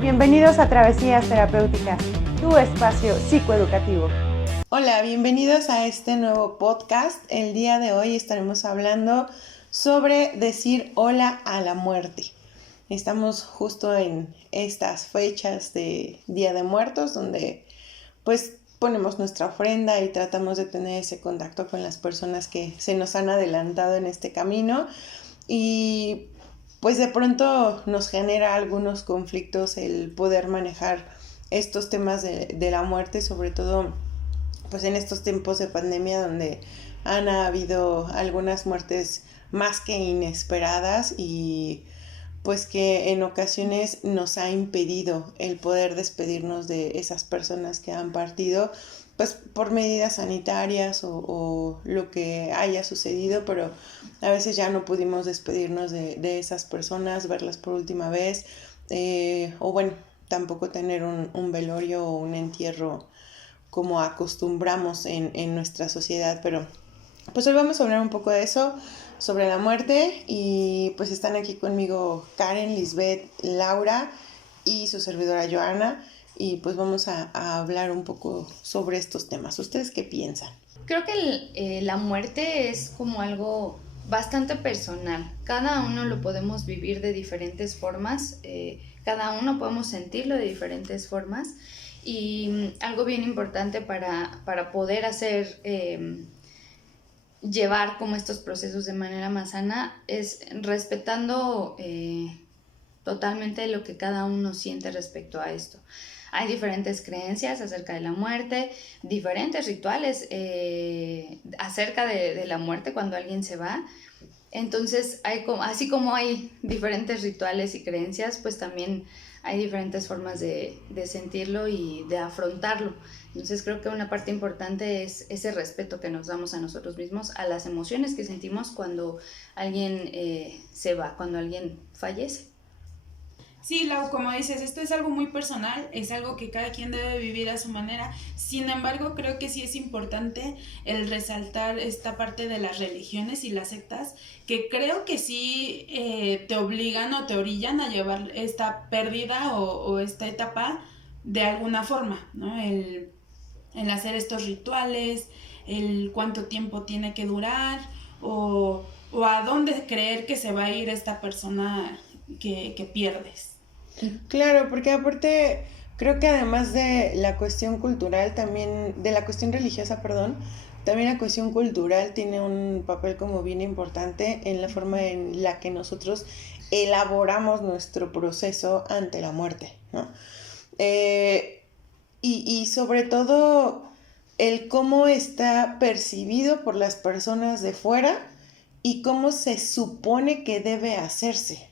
Bienvenidos a Travesías Terapéuticas, tu espacio psicoeducativo. Hola, bienvenidos a este nuevo podcast. El día de hoy estaremos hablando sobre decir hola a la muerte. Estamos justo en estas fechas de Día de Muertos, donde pues ponemos nuestra ofrenda y tratamos de tener ese contacto con las personas que se nos han adelantado en este camino. Y pues de pronto nos genera algunos conflictos el poder manejar estos temas de la muerte, sobre todo pues en estos tiempos de pandemia donde han habido algunas muertes más que inesperadas y pues que en ocasiones nos ha impedido el poder despedirnos de esas personas que han partido, pues por medidas sanitarias o lo que haya sucedido, pero a veces ya no pudimos despedirnos de esas personas, verlas por última vez, o bueno, tampoco tener un velorio o un entierro como acostumbramos en nuestra sociedad, pero pues hoy vamos a hablar un poco de eso, sobre la muerte, y pues están aquí conmigo Karen, Lisbeth, Laura y su servidora Joana, y pues vamos a hablar un poco sobre estos temas. ¿Ustedes qué piensan? Creo que la muerte es como algo bastante personal. Cada uno lo podemos vivir de diferentes formas, cada uno podemos sentirlo de diferentes formas y algo bien importante para poder hacer, llevar como estos procesos de manera más sana es respetando totalmente lo que cada uno siente respecto a esto. Hay diferentes creencias acerca de la muerte, diferentes rituales acerca de la muerte cuando alguien se va. Entonces, así como hay diferentes rituales y creencias, pues también hay diferentes formas de sentirlo y de afrontarlo. Entonces, creo que una parte importante es ese respeto que nos damos a nosotros mismos, a las emociones que sentimos cuando alguien se va, cuando alguien fallece. Sí, Lau, como dices, esto es algo muy personal, es algo que cada quien debe vivir a su manera. Sin embargo, creo que sí es importante el resaltar esta parte de las religiones y las sectas, que creo que sí te obligan o te orillan a llevar esta pérdida o esta etapa de alguna forma, ¿no? El hacer estos rituales, el cuánto tiempo tiene que durar o a dónde creer que se va a ir esta persona que pierdes. Claro, porque aparte creo que además de la cuestión cultural, también, de la cuestión religiosa, perdón, también la cuestión cultural tiene un papel como bien importante en la forma en la que nosotros elaboramos nuestro proceso ante la muerte, ¿no? Eh, y sobre todo el cómo está percibido por las personas de fuera y cómo se supone que debe hacerse.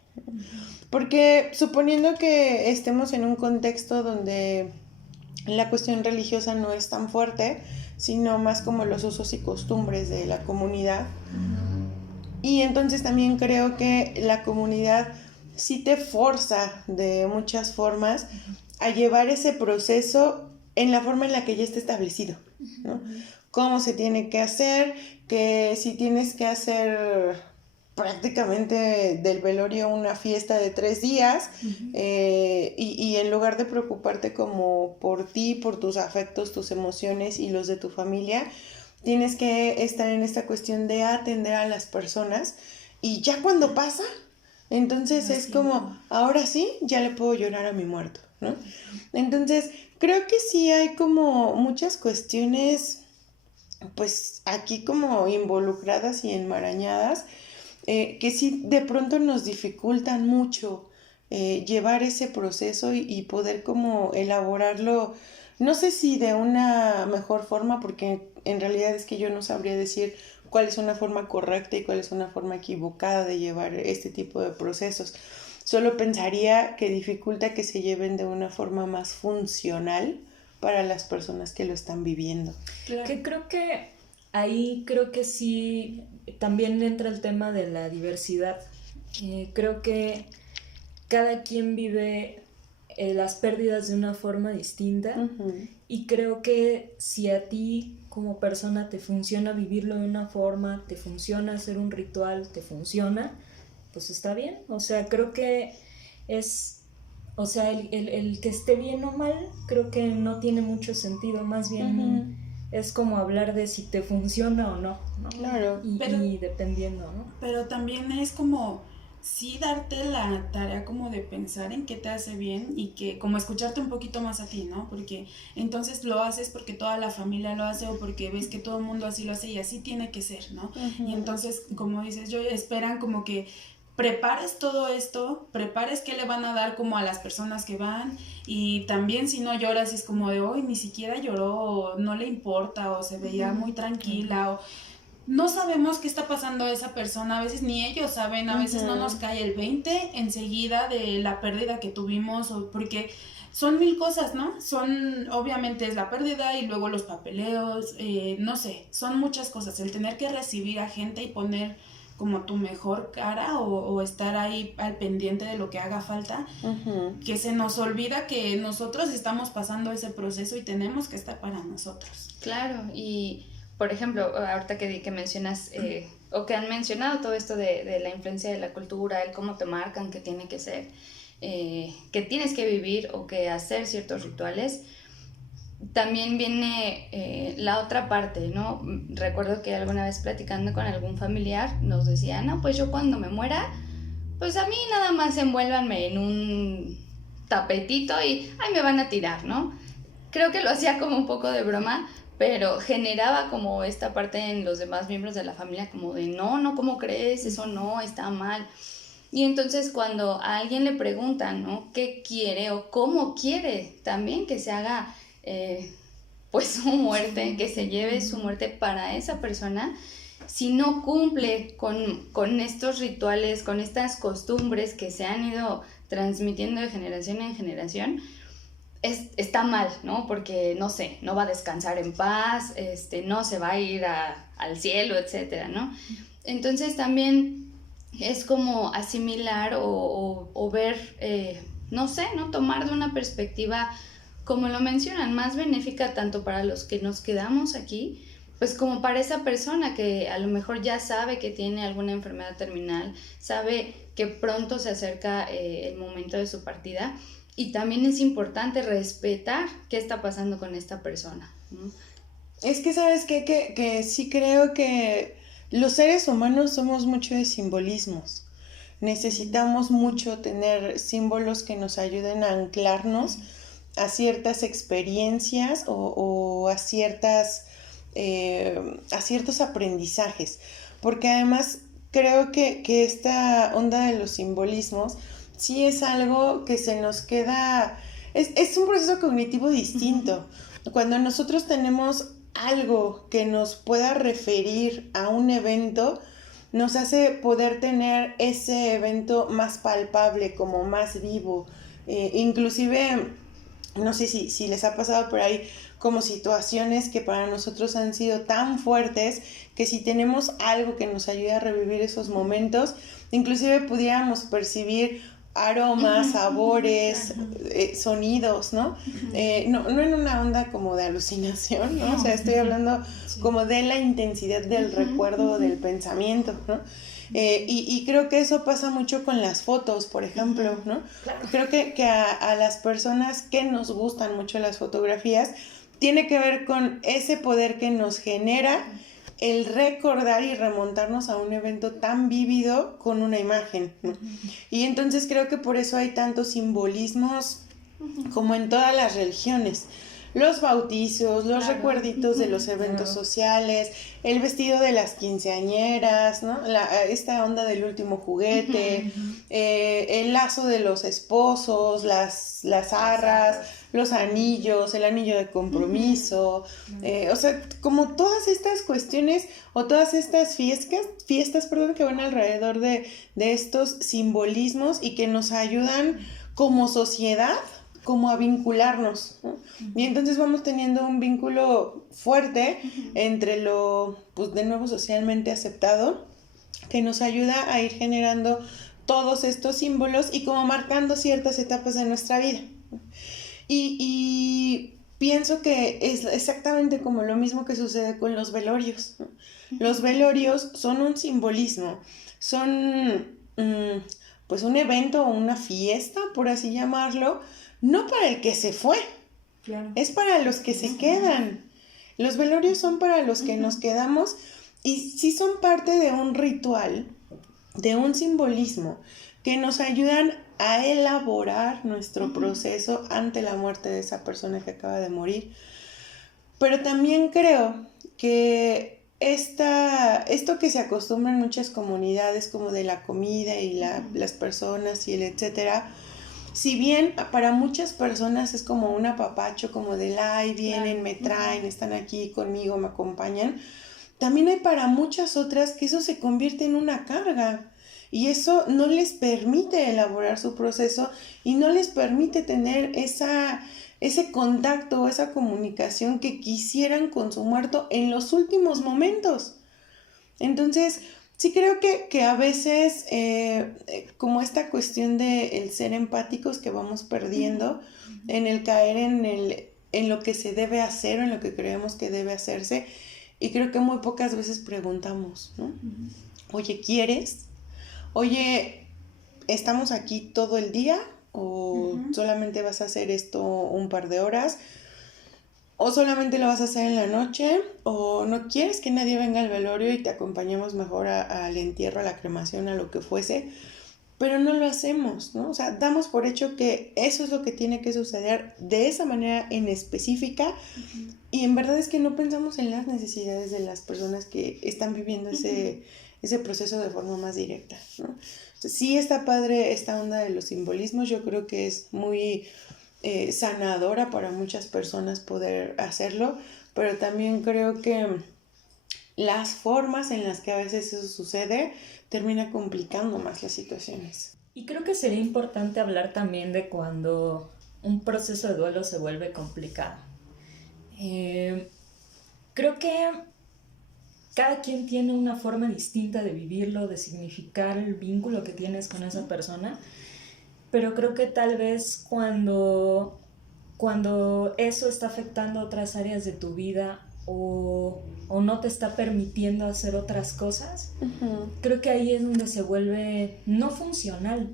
Porque suponiendo que estemos en un contexto donde la cuestión religiosa no es tan fuerte, sino más como los usos y costumbres de la comunidad. Y entonces también creo que la comunidad sí te forza de muchas formas a llevar ese proceso en la forma en la que ya está establecido, ¿no? Cómo se tiene que hacer, que si tienes que hacer prácticamente del velorio una fiesta de 3 días, y en lugar de preocuparte como por ti, por tus afectos, tus emociones y los de tu familia, tienes que estar en esta cuestión de atender a las personas y ya cuando pasa, entonces es como, ahora sí, ya le puedo llorar a mi muerto, ¿no? Entonces, creo que sí hay como muchas cuestiones, pues aquí como involucradas y enmarañadas, que sí de pronto nos dificultan mucho llevar ese proceso y poder como elaborarlo, no sé si de una mejor forma, porque en realidad es que yo no sabría decir cuál es una forma correcta y cuál es una forma equivocada de llevar este tipo de procesos. Solo pensaría que dificulta que se lleven de una forma más funcional para las personas que lo están viviendo. Claro. Que creo que sí, también entra el tema de la diversidad. Creo que cada quien vive las pérdidas de una forma distinta. Y creo que si a ti como persona te funciona vivirlo de una forma, te funciona hacer un ritual, te funciona, pues está bien. O sea, creo que es O sea, el que esté bien o mal, creo que no tiene mucho sentido, más bien es como hablar de si te funciona o no, ¿no? Claro. Y dependiendo, ¿no? Pero también es como, sí darte la tarea como de pensar en qué te hace bien y que como escucharte un poquito más a ti, ¿no? Porque entonces lo haces porque toda la familia lo hace o porque ves que todo el mundo así lo hace y así tiene que ser, ¿no? Y entonces, como dices, yo esperan como que prepares todo esto, prepares qué le van a dar como a las personas que van y también si no lloras es como de hoy ni siquiera lloró o no le importa o se veía muy tranquila o no sabemos qué está pasando a esa persona, a veces ni ellos saben, a veces no nos cae el 20 enseguida de la pérdida que tuvimos o porque son mil cosas, ¿no? Son, obviamente es la pérdida y luego los papeleos, no sé, son muchas cosas, el tener que recibir a gente y poner como tu mejor cara o estar ahí al pendiente de lo que haga falta, que se nos olvida que nosotros estamos pasando ese proceso y tenemos que estar para nosotros. Claro, y por ejemplo, ahorita que mencionas, o que han mencionado todo esto de la influencia de la cultura, el cómo te marcan, que tiene que ser, que tienes que vivir o que hacer ciertos rituales, también viene la otra parte, ¿no? Recuerdo que alguna vez platicando con algún familiar nos decía, no, pues yo cuando me muera, pues a mí nada más envuélvanme en un tapetito y ahí me van a tirar, ¿no? Creo que lo hacía como un poco de broma, pero generaba como esta parte en los demás miembros de la familia como de no, ¿cómo crees? Eso no, está mal. Y entonces cuando a alguien le preguntan, ¿no? ¿Qué quiere o cómo quiere también que se haga pues su muerte, que se lleve su muerte para esa persona? Si no cumple con estos rituales, con estas costumbres que se han ido transmitiendo de generación en generación, está mal, ¿no? Porque, no sé, no va a descansar en paz, no se va a ir al cielo, etcétera, ¿no? Entonces también es como asimilar o ver, no sé, ¿no? Tomar de una perspectiva, como lo mencionan, más benéfica tanto para los que nos quedamos aquí, pues como para esa persona que a lo mejor ya sabe que tiene alguna enfermedad terminal, sabe que pronto se acerca el momento de su partida. Y también es importante respetar qué está pasando con esta persona, ¿no? Es que, ¿sabes qué? Que sí creo que los seres humanos somos mucho de simbolismos. Necesitamos mucho tener símbolos que nos ayuden a anclarnos a ciertas experiencias o a ciertos aprendizajes. Porque además creo que esta onda de los simbolismos sí es algo que se nos queda, es un proceso cognitivo distinto. Cuando nosotros tenemos algo que nos pueda referir a un evento, nos hace poder tener ese evento más palpable, como más vivo. Inclusive, no sé si les ha pasado por ahí como situaciones que para nosotros han sido tan fuertes que si tenemos algo que nos ayude a revivir esos momentos, inclusive pudiéramos percibir aromas, sabores, sonidos, ¿no? No en una onda como de alucinación, ¿no? O sea, estoy hablando como de la intensidad del recuerdo, del pensamiento, ¿no? Y creo que eso pasa mucho con las fotos, por ejemplo, ¿no? Claro. Creo que a las personas que nos gustan mucho las fotografías, tiene que ver con ese poder que nos genera el recordar y remontarnos a un evento tan vívido con una imagen, ¿no? Y entonces creo que por eso hay tantos simbolismos como en todas las religiones. Los bautizos, los recuerditos de los eventos sociales, el vestido de las quinceañeras, ¿no? Esta onda del último juguete, el lazo de los esposos, las arras, los anillos, el anillo de compromiso, o sea, como todas estas cuestiones o todas estas fiestas, que van alrededor de estos simbolismos y que nos ayudan como sociedad como a vincularnos, ¿no? Y entonces vamos teniendo un vínculo fuerte entre lo, pues de nuevo, socialmente aceptado, que nos ayuda a ir generando todos estos símbolos y como marcando ciertas etapas de nuestra vida. Y pienso que es exactamente como lo mismo que sucede con los velorios, ¿no? Los velorios son un simbolismo, son pues un evento o una fiesta, por así llamarlo, no para el que se fue, Claro. es para los que se quedan. Los velorios son para los que nos quedamos y sí son parte de un ritual, de un simbolismo que nos ayudan a elaborar nuestro proceso ante la muerte de esa persona que acaba de morir. Pero también creo que esto que se acostumbra en muchas comunidades como de la comida y las personas y el etcétera, si bien para muchas personas es como un apapacho, como de ay, vienen, me traen, están aquí conmigo, me acompañan, también hay para muchas otras que eso se convierte en una carga y eso no les permite elaborar su proceso y no les permite tener ese contacto, esa comunicación que quisieran con su muerto en los últimos momentos. Entonces, sí creo que a veces como esta cuestión de el ser empáticos que vamos perdiendo, en el caer en lo que se debe hacer o en lo que creemos que debe hacerse, y creo que muy pocas veces preguntamos, ¿no? Oye, ¿quieres? Oye, ¿estamos aquí todo el día? ¿O solamente vas a hacer esto un par de horas? ¿O solamente lo vas a hacer en la noche? ¿O no quieres que nadie venga al velorio y te acompañemos mejor al entierro, a la cremación, a lo que fuese? Pero no lo hacemos, ¿no? O sea, damos por hecho que eso es lo que tiene que suceder de esa manera en específica y en verdad es que no pensamos en las necesidades de las personas que están viviendo ese proceso de forma más directa, ¿no? Entonces, sí está padre esta onda de los simbolismos, yo creo que es muy sanadora para muchas personas poder hacerlo, pero también creo que las formas en las que a veces eso sucede termina complicando más las situaciones. Y creo que sería importante hablar también de cuando un proceso de duelo se vuelve complicado. Creo que cada quien tiene una forma distinta de vivirlo, de significar el vínculo que tienes con esa persona, pero creo que tal vez cuando eso está afectando otras áreas de tu vida o no te está permitiendo hacer otras cosas, creo que ahí es donde se vuelve no funcional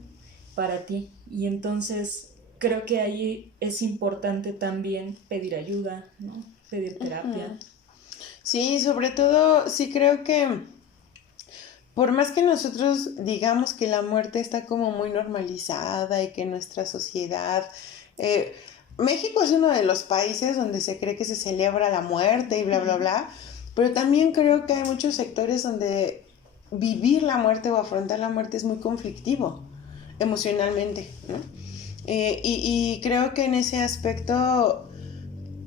para ti. Y entonces creo que ahí es importante también pedir ayuda, ¿no? Pedir terapia. Sí, sobre todo, sí creo que por más que nosotros digamos que la muerte está como muy normalizada y que nuestra sociedad... México es uno de los países donde se cree que se celebra la muerte y bla, bla, bla, pero también creo que hay muchos sectores donde vivir la muerte o afrontar la muerte es muy conflictivo emocionalmente, ¿no? Y creo que en ese aspecto,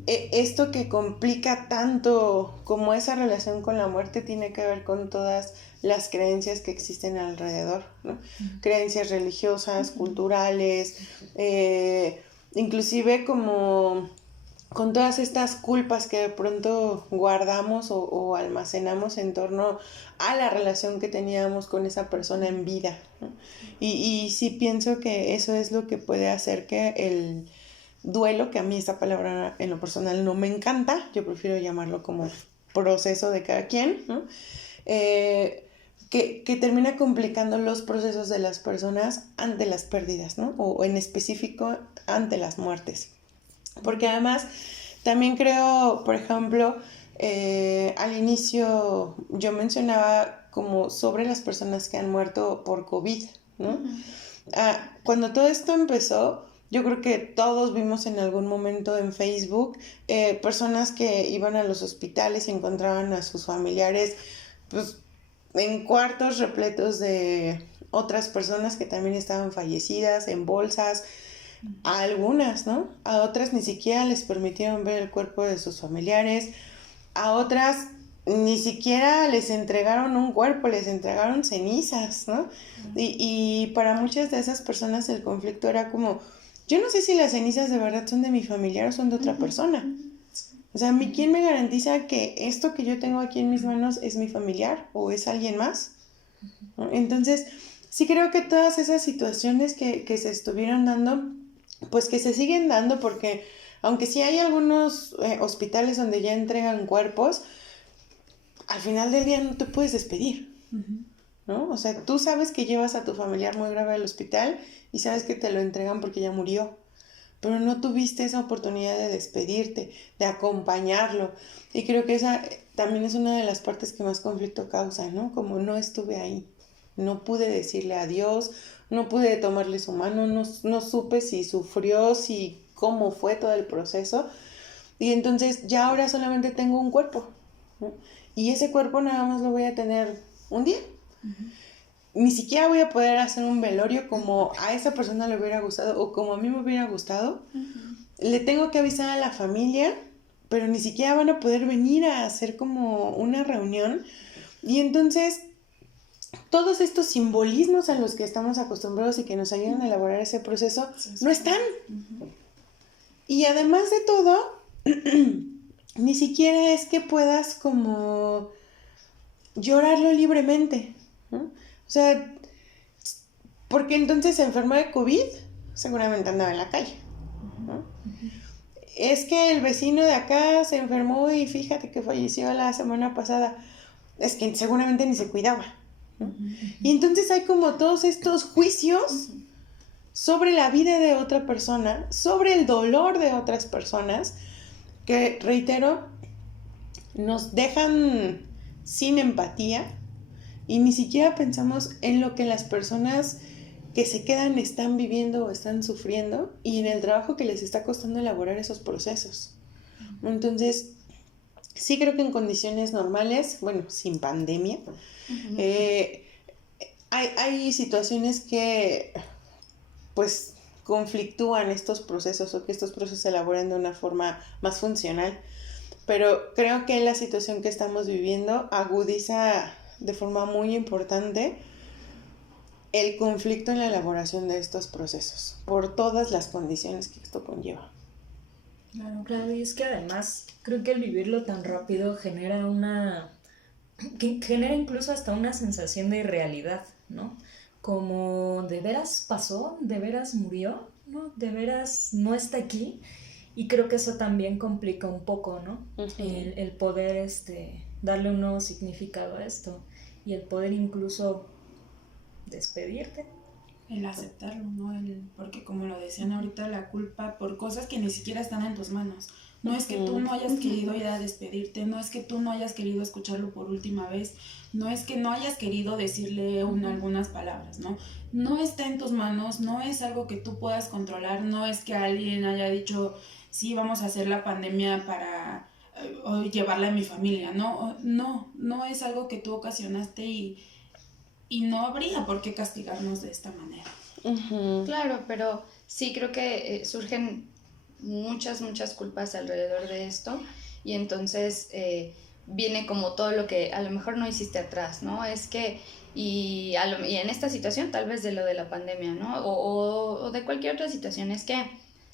esto que complica tanto como esa relación con la muerte tiene que ver con todas las creencias que existen alrededor, ¿no? Creencias religiosas, culturales, inclusive como con todas estas culpas que de pronto guardamos o almacenamos en torno a la relación que teníamos con esa persona en vida, ¿no? Y sí pienso que eso es lo que puede hacer que el duelo, que a mí esta palabra en lo personal no me encanta, yo prefiero llamarlo como proceso de cada quien, ¿no? Que termina complicando los procesos de las personas ante las pérdidas, ¿no? O en específico ante las muertes. Porque además también creo, por ejemplo, al inicio yo mencionaba como sobre las personas que han muerto por COVID, ¿no? Cuando todo esto empezó, yo creo que todos vimos en algún momento en Facebook personas que iban a los hospitales y encontraban a sus familiares pues en cuartos repletos de otras personas que también estaban fallecidas, en bolsas, a algunas, ¿no? A otras ni siquiera les permitieron ver el cuerpo de sus familiares, a otras ni siquiera les entregaron un cuerpo, les entregaron cenizas, ¿no? Y para muchas de esas personas el conflicto era como, yo no sé si las cenizas de verdad son de mi familiar o son de otra persona. O sea, ¿quién me garantiza que esto que yo tengo aquí en mis manos es mi familiar o es alguien más? ¿No? Entonces, sí creo que todas esas situaciones que se estuvieron dando, pues que se siguen dando porque aunque sí hay algunos hospitales donde ya entregan cuerpos, al final del día no te puedes despedir. ¿no? O sea, tú sabes que llevas a tu familiar muy grave al hospital y sabes que te lo entregan porque ya murió, pero no tuviste esa oportunidad de despedirte, de acompañarlo. Y creo que esa también es una de las partes que más conflicto causa, ¿no? Como no estuve ahí, no pude decirle adiós, no pude tomarle su mano, no supe si sufrió, si cómo fue todo el proceso. Y entonces ya ahora solamente tengo un cuerpo, ¿no? Y ese cuerpo nada más lo voy a tener un día. Ni siquiera voy a poder hacer un velorio como a esa persona le hubiera gustado o como a mí me hubiera gustado. Le tengo que avisar a la familia, pero ni siquiera van a poder venir a hacer como una reunión. Y entonces, todos estos simbolismos a los que estamos acostumbrados y que nos ayudan a elaborar ese proceso, no están. Y además de todo, ni siquiera es que puedas como llorarlo libremente, ¿no? O sea, porque entonces se enfermó de COVID, seguramente andaba en la calle, ¿no? Es que el vecino de acá se enfermó y fíjate que falleció la semana pasada. Es que seguramente ni se cuidaba, ¿no? Y entonces hay como todos estos juicios sobre la vida de otra persona, sobre el dolor de otras personas, que, reitero, nos dejan sin empatía y ni siquiera pensamos en lo que las personas que se quedan están viviendo o están sufriendo y en el trabajo que les está costando elaborar esos procesos. Entonces, sí creo que en condiciones normales, bueno, sin pandemia, hay situaciones que pues conflictúan estos procesos o que estos procesos se elaboren de una forma más funcional. Pero creo que la situación que estamos viviendo agudiza de forma muy importante el conflicto en la elaboración de estos procesos, por todas las condiciones que esto conlleva. Claro, y es que además creo que el vivirlo tan rápido genera genera incluso hasta una sensación de irrealidad, ¿no? Como de veras pasó, de veras murió, ¿no? De veras no está aquí. Y creo que eso también complica un poco, ¿no? El poder darle un nuevo significado a esto y el poder incluso despedirte. El aceptarlo, ¿no? Porque como lo decían ahorita, la culpa por cosas que ni siquiera están en tus manos. No es que tú no hayas querido ir a despedirte, no es que tú no hayas querido escucharlo por última vez, no es que no hayas querido decirle algunas palabras, ¿no? No está en tus manos, no es algo que tú puedas controlar, no es que alguien haya dicho, sí, vamos a hacer la pandemia para llevarla a mi familia, no es algo que tú ocasionaste y no habría por qué castigarnos de esta manera. Claro, pero sí creo que surgen muchas culpas alrededor de esto y entonces viene como todo lo que a lo mejor no hiciste atrás, ¿no? Es que, y en esta situación tal vez de lo de la pandemia, ¿no? O de cualquier otra situación, es que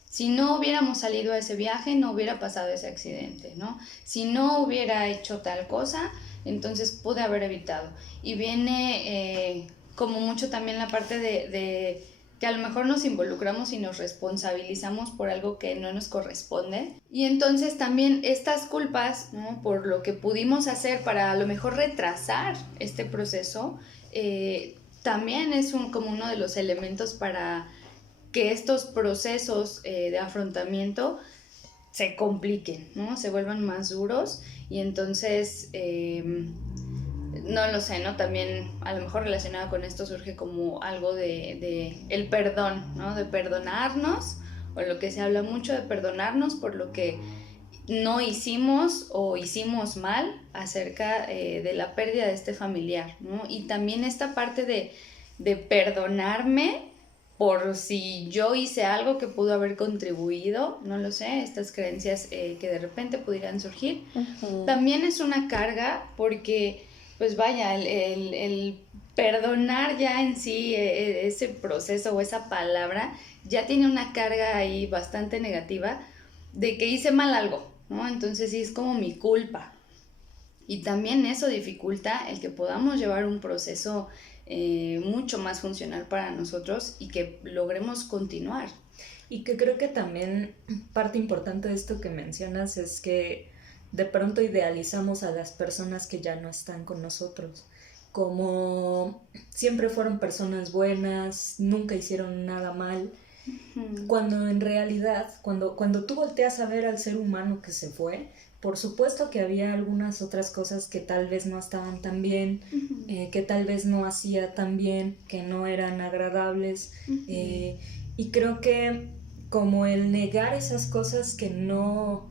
si no hubiéramos salido a ese viaje, no hubiera pasado ese accidente, ¿no? Si no hubiera hecho tal cosa, entonces pude haber evitado. Y viene como mucho también la parte de que a lo mejor nos involucramos y nos responsabilizamos por algo que no nos corresponde. Y entonces también estas culpas, ¿no? Por lo que pudimos hacer para a lo mejor retrasar este proceso, también es como uno de los elementos para que estos procesos de afrontamiento se compliquen, ¿no? Se vuelvan más duros y entonces, no lo sé, ¿no? También a lo mejor relacionado con esto surge como algo de el perdón, ¿no? De perdonarnos, o lo que se habla mucho de perdonarnos por lo que no hicimos o hicimos mal acerca de la pérdida de este familiar, ¿no? Y también esta parte de perdonarme por si yo hice algo que pudo haber contribuido, no lo sé, estas creencias que de repente pudieran surgir. También es una carga porque, pues vaya, el perdonar ya en sí, ese proceso o esa palabra, ya tiene una carga ahí bastante negativa de que hice mal algo, ¿no? Entonces sí es como mi culpa. Y también eso dificulta el que podamos llevar un proceso mucho más funcional para nosotros y que logremos continuar. Y que creo que también parte importante de esto que mencionas es que de pronto idealizamos a las personas que ya no están con nosotros como siempre fueron personas buenas, nunca hicieron nada mal, cuando en realidad, cuando tú volteas a ver al ser humano que se fue, por supuesto que había algunas otras cosas que tal vez no estaban tan bien, que tal vez no hacía tan bien, que no eran agradables, y creo que como el negar esas cosas que no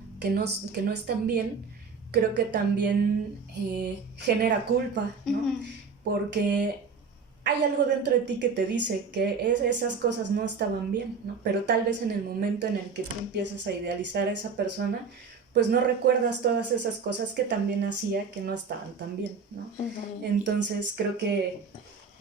están bien, creo que también genera culpa, ¿no? Porque hay algo dentro de ti que te dice que esas cosas no estaban bien, ¿no? Pero tal vez en el momento en el que tú empiezas a idealizar a esa persona, pues no recuerdas todas esas cosas que también hacía que no estaban tan bien, ¿no? Entonces creo que...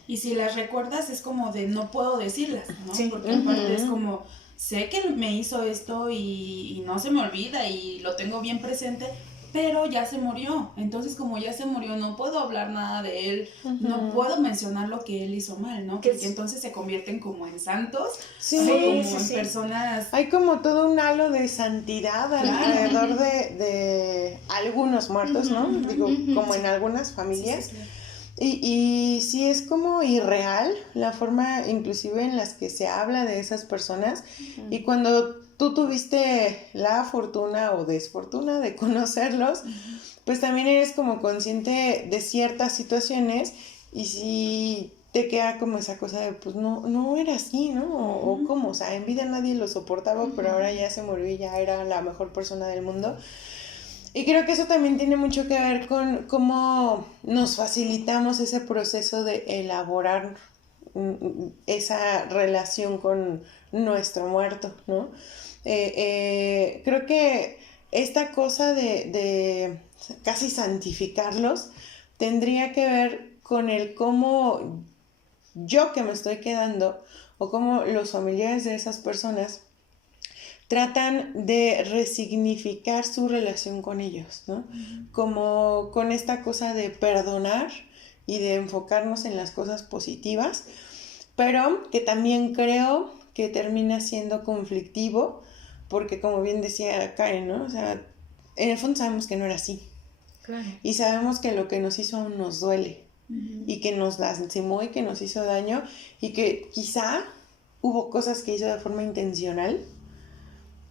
Y si las recuerdas es como de no puedo decirlas, ¿no? Sí. Porque aparte es como, sé que me hizo esto y no se me olvida y lo tengo bien presente, pero ya se murió. Entonces, como ya se murió, no puedo hablar nada de él, no puedo mencionar lo que él hizo mal, ¿no? Porque entonces se convierten como en santos, Sí, como en personas... Hay como todo un halo de santidad alrededor de algunos muertos, ¿no? Digo, como en algunas familias. Sí. Y sí es como irreal la forma inclusive en las que se habla de esas personas. Y cuando tú tuviste la fortuna o desfortuna de conocerlos, pues también eres como consciente de ciertas situaciones y sí te queda como esa cosa de pues no era así, ¿no? O cómo, o sea, en vida nadie lo soportaba, pero ahora ya se murió y ya era la mejor persona del mundo. Y creo que eso también tiene mucho que ver con cómo nos facilitamos ese proceso de elaborar esa relación con nuestro muerto, ¿no? Creo que esta cosa de casi santificarlos tendría que ver con el cómo yo que me estoy quedando o cómo los familiares de esas personas tratan de resignificar su relación con ellos, ¿no? Como con esta cosa de perdonar y de enfocarnos en las cosas positivas, pero que también creo que termina siendo conflictivo, porque como bien decía Karen, ¿no? O sea, en el fondo sabemos que no era así. Claro. Y sabemos que lo que nos hizo aún nos duele, y que nos lastimó y que nos hizo daño, y que quizá hubo cosas que hizo de forma intencional,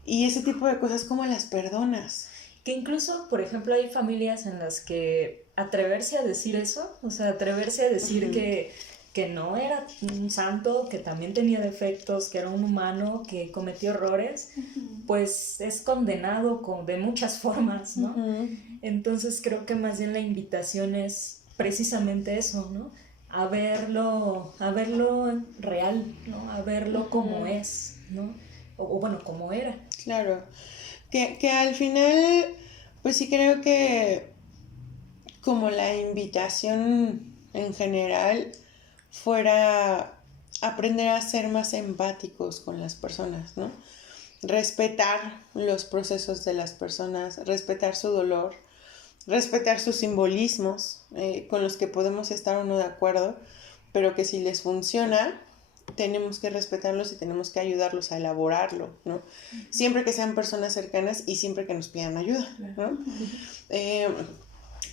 y ese tipo de cosas, ¿cómo las perdonas? Que incluso, por ejemplo, hay familias en las que atreverse a decir eso, o sea, atreverse a decir que no era un santo, que también tenía defectos, que era un humano, que cometió errores, pues es condenado de muchas formas, ¿no? Entonces creo que más bien la invitación es precisamente eso, ¿no? A verlo real, ¿no? A verlo como es, ¿no? O bueno, como era. Claro, que al final, pues sí creo que como la invitación en general fuera aprender a ser más empáticos con las personas, ¿no? Respetar los procesos de las personas, respetar su dolor, respetar sus simbolismos con los que podemos estar o no de acuerdo, pero que si les funciona, tenemos que respetarlos y tenemos que ayudarlos a elaborarlo, ¿no? Siempre que sean personas cercanas y siempre que nos pidan ayuda, ¿no?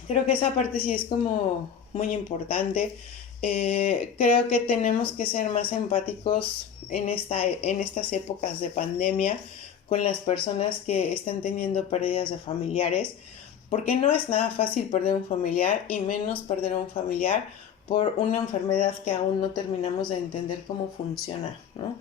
Creo que esa parte sí es como muy importante. Creo que tenemos que ser más empáticos en estas épocas de pandemia con las personas que están teniendo pérdidas de familiares, porque no es nada fácil perder un familiar y menos perder a un familiar por una enfermedad que aún no terminamos de entender cómo funciona, ¿no?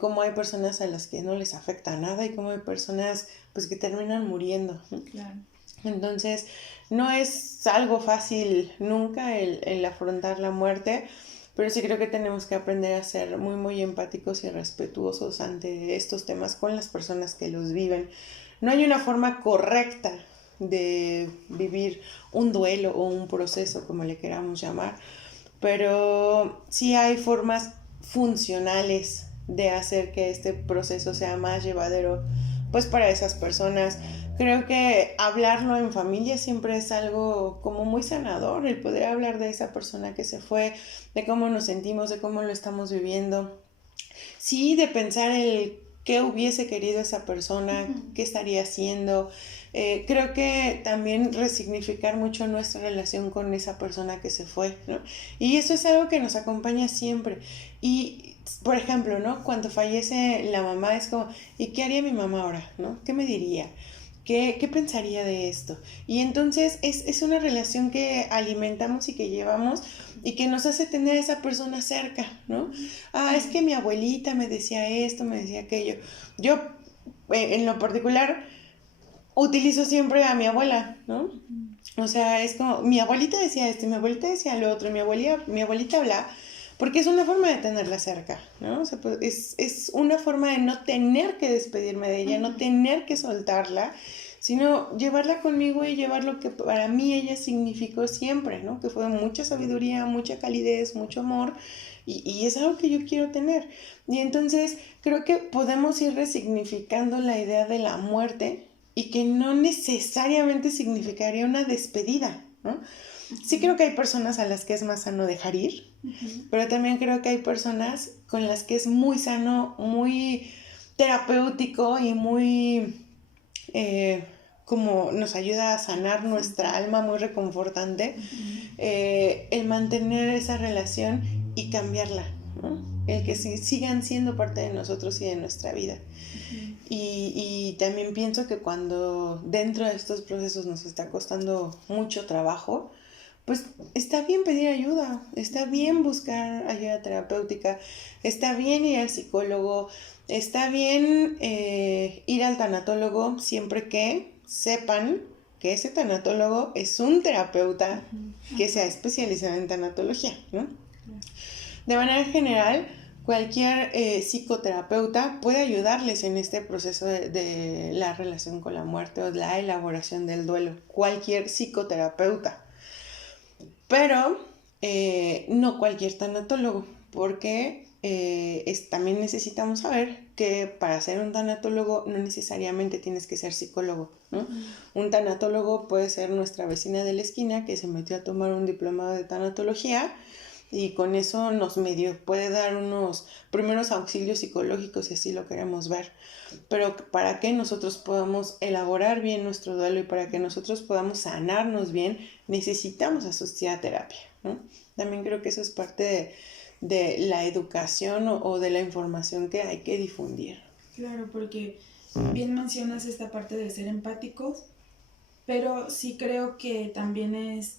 Cómo hay personas a las que no les afecta nada y cómo hay personas pues que terminan muriendo, ¿no? Claro. Entonces, no es algo fácil nunca el afrontar la muerte, pero sí creo que tenemos que aprender a ser muy, muy empáticos y respetuosos ante estos temas con las personas que los viven. No hay una forma correcta de vivir un duelo o un proceso, como le queramos llamar, pero sí hay formas funcionales de hacer que este proceso sea más llevadero pues para esas personas. Creo que hablarlo en familia siempre es algo como muy sanador, el poder hablar de esa persona que se fue, de cómo nos sentimos, de cómo lo estamos viviendo. Sí, de pensar el qué hubiese querido esa persona, qué estaría haciendo. Creo que también resignificar mucho nuestra relación con esa persona que se fue, ¿no? Y eso es algo que nos acompaña siempre. Y, por ejemplo, ¿no? Cuando fallece la mamá es como, ¿y qué haría mi mamá ahora? ¿No? ¿Qué me diría? ¿Qué pensaría de esto? Y entonces es una relación que alimentamos y que llevamos y que nos hace tener a esa persona cerca, ¿no? Es que mi abuelita me decía esto, me decía aquello. Yo, en lo particular, utilizo siempre a mi abuela, ¿no? O sea, es como, mi abuelita decía esto, mi abuelita decía lo otro, mi abuelita habla, porque es una forma de tenerla cerca, ¿no? O sea, pues, es una forma de no tener que despedirme de ella, no tener que soltarla, sino llevarla conmigo y llevar lo que para mí ella significó siempre, ¿no? Que fue mucha sabiduría, mucha calidez, mucho amor, y es algo que yo quiero tener. Y entonces creo que podemos ir resignificando la idea de la muerte y que no necesariamente significaría una despedida, ¿no? Sí creo que hay personas a las que es más sano dejar ir, pero también creo que hay personas con las que es muy sano, muy terapéutico y muy como nos ayuda a sanar nuestra alma, muy reconfortante, el mantener esa relación y cambiarla, ¿no? El que sigan siendo parte de nosotros y de nuestra vida. Y también pienso que cuando dentro de estos procesos nos está costando mucho trabajo, pues está bien pedir ayuda, está bien buscar ayuda terapéutica, está bien ir al psicólogo, está bien ir al tanatólogo siempre que sepan que ese tanatólogo es un terapeuta que se ha especializado en tanatología, ¿no? De manera general, cualquier psicoterapeuta puede ayudarles en este proceso de la relación con la muerte o la elaboración del duelo. Cualquier psicoterapeuta. Pero no cualquier tanatólogo, porque también necesitamos saber que para ser un tanatólogo no necesariamente tienes que ser psicólogo, ¿no? Un tanatólogo puede ser nuestra vecina de la esquina que se metió a tomar un diplomado de tanatología y con eso nos puede dar unos primeros auxilios psicológicos si así lo queremos ver. Pero para que nosotros podamos elaborar bien nuestro duelo y para que nosotros podamos sanarnos bien, necesitamos asistir a terapia, ¿no? También creo que eso es parte de la educación o de la información que hay que difundir. Claro, porque bien mencionas esta parte de ser empáticos, pero sí creo que también es,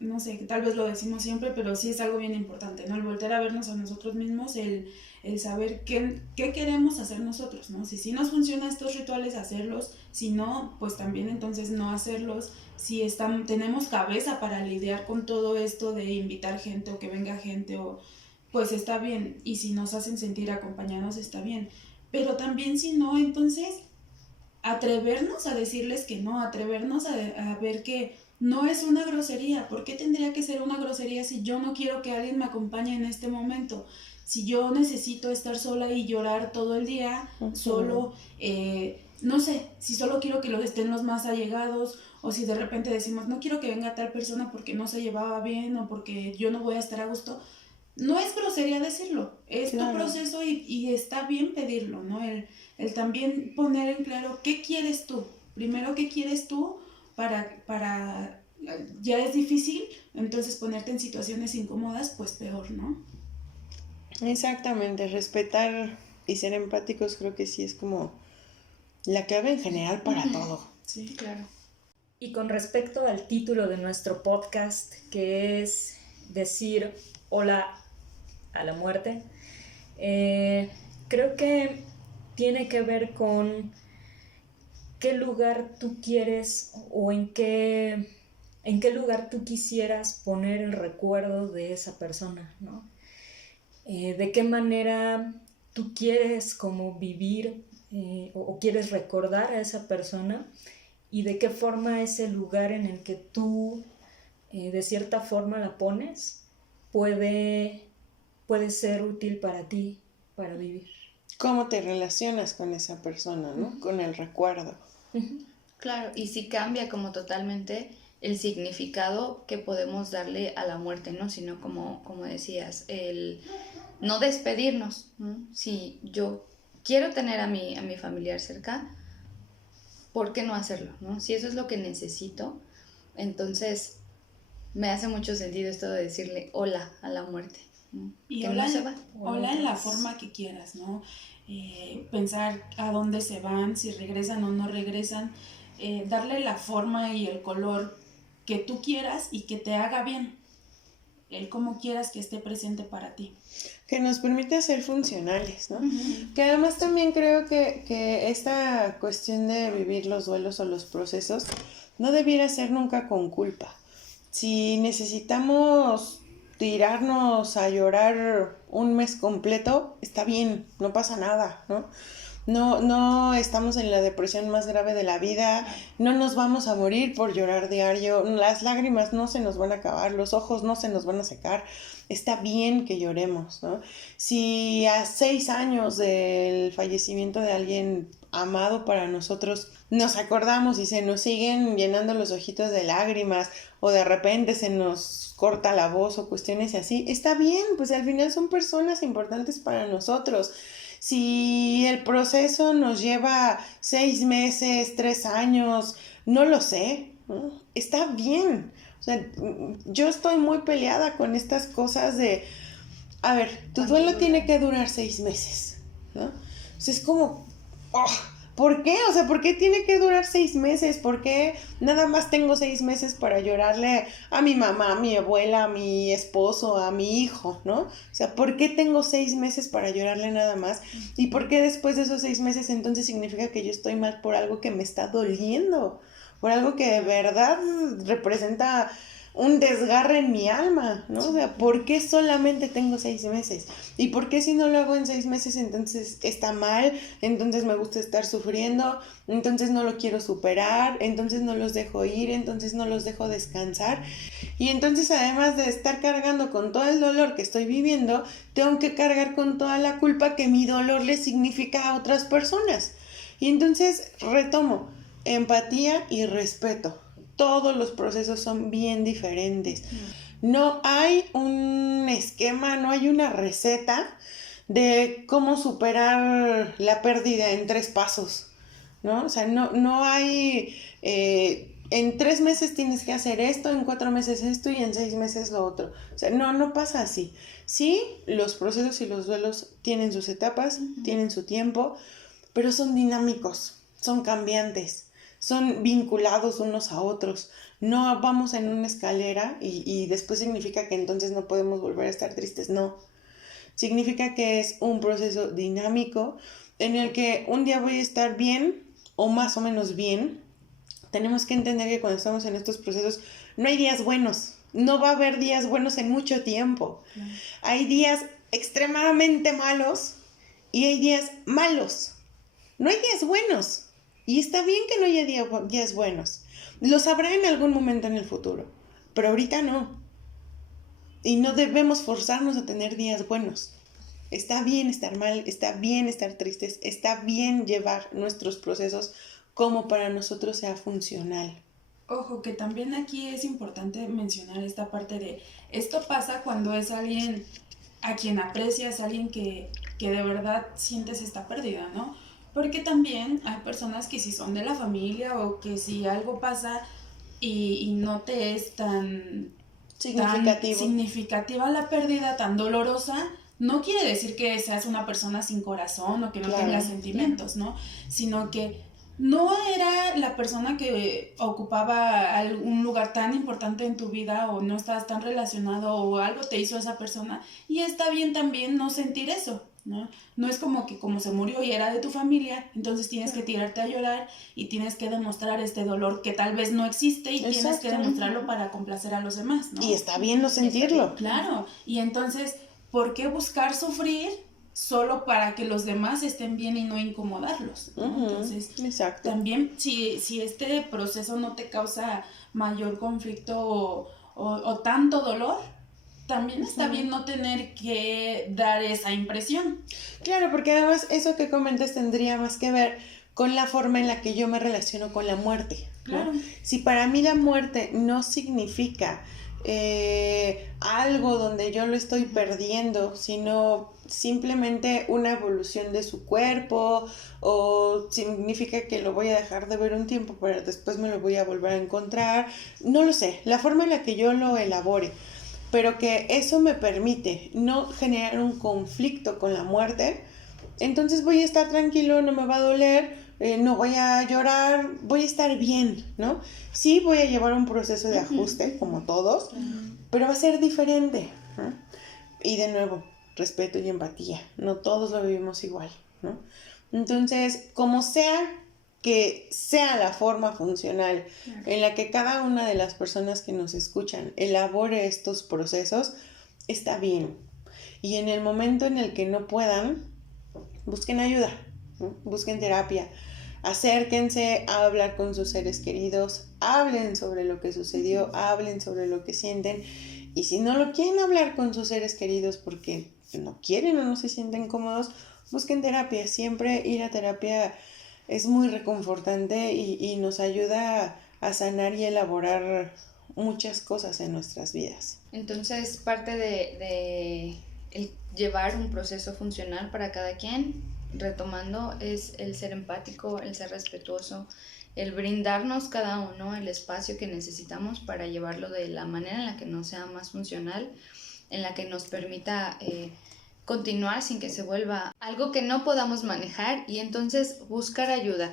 no sé, tal vez lo decimos siempre, pero sí es algo bien importante, ¿no? El volver a vernos a nosotros mismos, el saber qué queremos hacer nosotros, ¿no? Si nos funcionan estos rituales, hacerlos, si no, pues también entonces no hacerlos. Si tenemos cabeza para lidiar con todo esto de invitar gente o que venga gente, pues está bien, y si nos hacen sentir acompañados está bien, pero también si no, entonces atrevernos a decirles que no, atrevernos a ver que no es una grosería. ¿Por qué tendría que ser una grosería si yo no quiero que alguien me acompañe en este momento? Si yo necesito estar sola y llorar todo el día, solo, no sé, si solo quiero que estén los más allegados, o si de repente decimos, no quiero que venga tal persona porque no se llevaba bien o porque yo no voy a estar a gusto. No es grosería decirlo, es tu proceso y está bien pedirlo, ¿no? El también poner en claro qué quieres tú. Primero, qué quieres tú para ya es difícil, entonces ponerte en situaciones incómodas, pues peor, ¿no? Exactamente, respetar y ser empáticos creo que sí es como la clave en general para todo. Sí, claro. Y con respecto al título de nuestro podcast, que es decir hola a la muerte, creo que tiene que ver con qué lugar tú quieres o en qué lugar tú quisieras poner el recuerdo de esa persona, ¿no? De qué manera tú quieres como vivir o quieres recordar a esa persona y de qué forma ese lugar en el que tú de cierta forma la pones puede ser útil para ti, para vivir. ¿Cómo te relacionas con esa persona, ¿no? Con el recuerdo. Claro, y sí cambia como totalmente el significado que podemos darle a la muerte, ¿no? Sino como decías, el no despedirnos, ¿no? Si yo quiero tener a mi familiar cerca, ¿por qué no hacerlo? ¿No? Si eso es lo que necesito, entonces me hace mucho sentido esto de decirle hola a la muerte, ¿no? Y que hola, no se va. hola en la forma que quieras, ¿no? Pensar a dónde se van, si regresan o no regresan, darle la forma y el color que tú quieras y que te haga bien, el cómo quieras que esté presente para ti. Que nos permite ser funcionales, ¿no? Que además también creo que esta cuestión de vivir los duelos o los procesos no debiera ser nunca con culpa. Si necesitamos tirarnos a llorar un mes completo, está bien, no pasa nada, ¿no? No estamos en la depresión más grave de la vida, no nos vamos a morir por llorar diario, las lágrimas no se nos van a acabar, los ojos no se nos van a secar, está bien que lloremos, ¿no? Si a 6 años del fallecimiento de alguien amado para nosotros nos acordamos y se nos siguen llenando los ojitos de lágrimas o de repente se nos corta la voz o cuestiones así, está bien, pues al final son personas importantes para nosotros. Si el proceso nos lleva 6 meses, 3 años, no lo sé, ¿no? Está bien. O sea, yo estoy muy peleada con estas cosas de, a ver, tu duelo tiene que durar 6 meses, ¿no? O sea, es como, ¿por qué? O sea, ¿por qué tiene que durar 6 meses? ¿Por qué nada más tengo 6 meses para llorarle a mi mamá, a mi abuela, a mi esposo, a mi hijo, ¿no? O sea, ¿por qué tengo 6 meses para llorarle nada más? ¿Y por qué después de esos 6 meses entonces significa que yo estoy mal por algo que me está doliendo? Por algo que de verdad representa un desgarre en mi alma, ¿no? O sea, ¿por qué solamente tengo 6 meses? ¿Y por qué si no lo hago en 6 meses entonces está mal? Entonces me gusta estar sufriendo, entonces no lo quiero superar, entonces no los dejo ir, entonces no los dejo descansar. Y entonces además de estar cargando con todo el dolor que estoy viviendo, tengo que cargar con toda la culpa que mi dolor le significa a otras personas. Y entonces retomo, empatía y respeto. Todos los procesos son bien diferentes. No hay un esquema, no hay una receta de cómo superar la pérdida en 3 pasos, ¿no? O sea, no hay, en 3 meses tienes que hacer esto, en 4 meses esto y en 6 meses lo otro. O sea, no pasa así. Sí, los procesos y los duelos tienen sus etapas, tienen su tiempo, pero son dinámicos, son cambiantes. Son vinculados unos a otros. No vamos en una escalera y después significa que entonces no podemos volver a estar tristes. No. Significa que es un proceso dinámico en el que un día voy a estar bien o más o menos bien. Tenemos que entender que cuando estamos en estos procesos no hay días buenos. No va a haber días buenos en mucho tiempo. Hay días extremadamente malos y hay días malos. No hay días buenos. Y está bien que no haya días buenos. Los habrá en algún momento en el futuro. Pero ahorita no. Y no debemos forzarnos a tener días buenos. Está bien estar mal, está bien estar tristes, está bien llevar nuestros procesos como para nosotros sea funcional. Ojo, que también aquí es importante mencionar esta parte de, esto pasa cuando es alguien a quien aprecias, alguien que de verdad sientes esta pérdida, ¿no? Porque también hay personas que si son de la familia o que si algo pasa y no te es tan significativa la pérdida, tan dolorosa, no quiere decir que seas una persona sin corazón o que no tengas sentimientos, ¿no? Sino que no era la persona que ocupaba un lugar tan importante en tu vida o no estabas tan relacionado o algo te hizo esa persona y está bien también no sentir eso. No es como que como se murió y era de tu familia, entonces tienes que tirarte a llorar y tienes que demostrar este dolor que tal vez no existe y tienes que demostrarlo para complacer a los demás, ¿no? Y está bien no sentirlo. Claro, y entonces, ¿por qué buscar sufrir solo para que los demás estén bien y no incomodarlos, ¿no? Entonces, también si este proceso no te causa mayor conflicto o tanto dolor, también está bien no tener que dar esa impresión. Claro, porque además eso que comentas tendría más que ver con la forma en la que yo me relaciono con la muerte, ¿no? Claro. Si para mí la muerte no significa algo donde yo lo estoy perdiendo, sino simplemente una evolución de su cuerpo, o significa que lo voy a dejar de ver un tiempo, pero después me lo voy a volver a encontrar. No lo sé, la forma en la que yo lo elabore, pero que eso me permite no generar un conflicto con la muerte. Entonces voy a estar tranquilo, no me va a doler, no voy a llorar, voy a estar bien, ¿no? Sí voy a llevar un proceso de ajuste, como todos, pero va a ser diferente, ¿no? Y de nuevo, respeto y empatía, no todos lo vivimos igual, ¿no? Entonces, como sea que sea la forma funcional en la que cada una de las personas que nos escuchan elabore estos procesos, está bien. Y en el momento en el que no puedan, busquen ayuda, ¿no? Busquen terapia, acérquense a hablar con sus seres queridos, hablen sobre lo que sucedió, hablen sobre lo que sienten. Y si no lo quieren hablar con sus seres queridos porque no quieren o no se sienten cómodos, busquen terapia. Siempre ir a terapia es muy reconfortante y nos ayuda a sanar y elaborar muchas cosas en nuestras vidas. Entonces, parte de el llevar un proceso funcional para cada quien, retomando, es el ser empático, el ser respetuoso, el brindarnos cada uno el espacio que necesitamos para llevarlo de la manera en la que nos sea más funcional, en la que nos permita continuar sin que se vuelva algo que no podamos manejar, y entonces buscar ayuda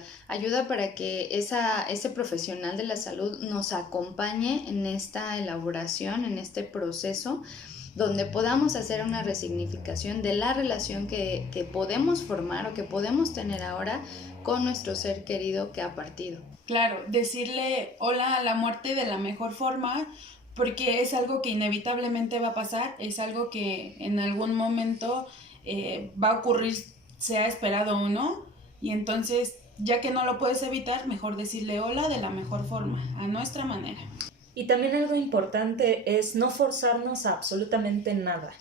para que ese profesional de la salud nos acompañe en esta elaboración, en este proceso, donde podamos hacer una resignificación de la relación que podemos formar o que podemos tener ahora con nuestro ser querido que ha partido. Claro, decirle hola a la muerte de la mejor forma, porque es algo que inevitablemente va a pasar, es algo que en algún momento va a ocurrir, sea esperado o no, y entonces, ya que no lo puedes evitar, mejor decirle hola de la mejor forma, a nuestra manera. Y también algo importante es no forzarnos a absolutamente nada.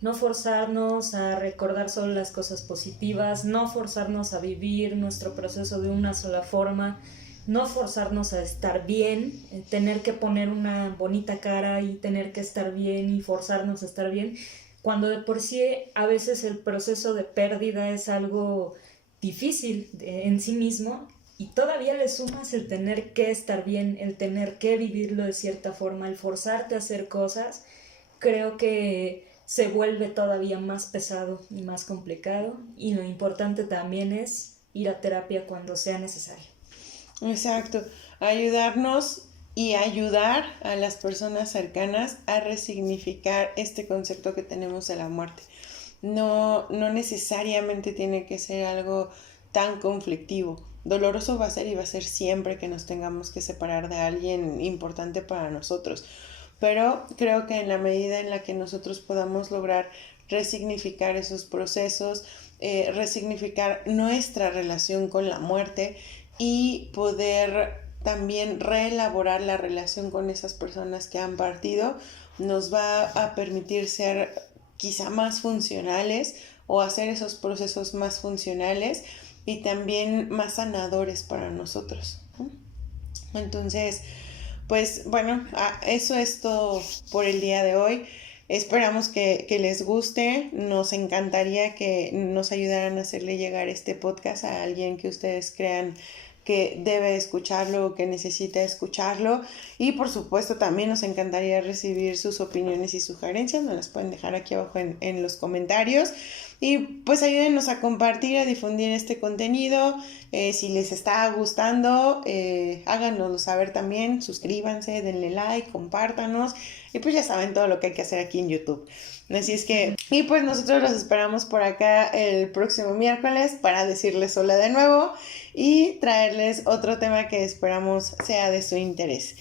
No forzarnos a recordar solo las cosas positivas, no forzarnos a vivir nuestro proceso de una sola forma, no forzarnos a estar bien, tener que poner una bonita cara y tener que estar bien y forzarnos a estar bien, cuando de por sí a veces el proceso de pérdida es algo difícil en sí mismo, y todavía le sumas el tener que estar bien, el tener que vivirlo de cierta forma, el forzarte a hacer cosas. Creo que se vuelve todavía más pesado y más complicado, y lo importante también es ir a terapia cuando sea necesario. Exacto, ayudarnos y ayudar a las personas cercanas a resignificar este concepto que tenemos de la muerte. No necesariamente tiene que ser algo tan conflictivo. Doloroso va a ser y va a ser siempre que nos tengamos que separar de alguien importante para nosotros. Pero creo que en la medida en la que nosotros podamos lograr resignificar esos procesos, resignificar nuestra relación con la muerte y poder también reelaborar la relación con esas personas que han partido, nos va a permitir ser quizá más funcionales o hacer esos procesos más funcionales y también más sanadores para nosotros, ¿no? Entonces, pues bueno, eso es todo por el día de hoy. Esperamos que les guste. Nos encantaría que nos ayudaran a hacerle llegar este podcast a alguien que ustedes crean que debe escucharlo o que necesita escucharlo. Y por supuesto también nos encantaría recibir sus opiniones y sugerencias. Nos las pueden dejar aquí abajo en los comentarios. Y pues ayúdenos a compartir, a difundir este contenido. Si les está gustando, háganoslo saber también. Suscríbanse, denle like, compártanos. Y pues ya saben todo lo que hay que hacer aquí en YouTube. Así es que, y pues nosotros los esperamos por acá el próximo miércoles para decirles hola de nuevo y traerles otro tema que esperamos sea de su interés.